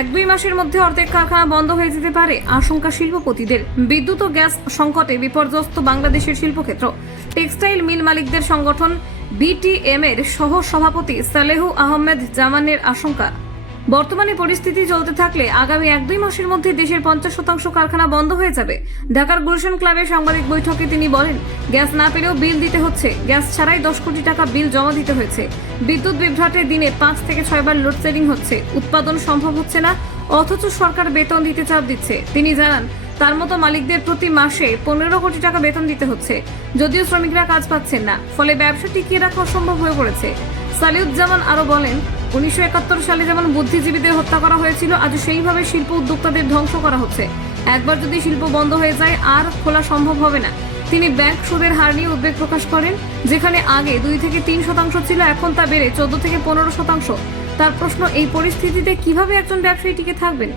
এক দুই মাসের মধ্যে অর্ধেক কারখানা বন্ধ হয়ে যেতে পারে আশঙ্কা শিল্পপতিদের। বিদ্যুৎ ও গ্যাস সংকটে বিপর্যস্ত বাংলাদেশের শিল্পক্ষেত্র। টেক্সটাইল মিল মালিকদের সংগঠন বিটিএম এর সহ সভাপতি সালেহু আহমেদ জামানের আশঙ্কা। বর্তমানে পরিস্থিতি চলতে থাকলে আগামী এক দুই মাসের মধ্যে দেশের পঞ্চাশ শতাংশ কারখানা বন্ধ হয়ে যাবে। ঢাকার গুলশান ক্লাবের সাংবাদিক বৈঠকে তিনি বলেন, গ্যাস না পেলেও বিল দিতে হচ্ছে। গ্যাস ছাড়াই দশ কোটি টাকা বিল জমা দিতে হয়েছে। বিদ্যুৎ বিভ্রাটে দিনে পাঁচ থেকে ছয়বার লোডশেডিং হচ্ছে। উৎপাদন সম্ভব হচ্ছে না, অথচ সরকার বেতন দিতে চাপ দিচ্ছে। তিনি জানান, তার মতো মালিকদের প্রতি মাসে পনেরো কোটি টাকা বেতন দিতে হচ্ছে। যদিও শ্রমিকরা কাজ পাচ্ছেন না, ফলে ব্যবসা টিকিয়ে রাখা অসম্ভব হয়ে পড়েছে। সালিউজ্জামান আরও বলেন, উনিশশো একাত্তর সালে যেমন বুদ্ধিজীবীদের হত্যা করা হয়েছিল আজ সেইভাবে শিল্প উদ্যোক্তাদের ধ্বংস করা হচ্ছে। একবার যদি শিল্প বন্ধ হয়ে যায়, আর খোলা সম্ভব হবে না। তিনি ব্যাংক সুদের হার নিয়ে উদ্বেগ প্রকাশ করেন, যেখানে আগে দুই থেকে তিন শতাংশ ছিল, এখন তা বেড়ে চোদ্দ থেকে পনেরো শতাংশ। তার প্রশ্ন, এই পরিস্থিতিতে কীভাবে একজন ব্যবসায়ী টিকে থাকবেন?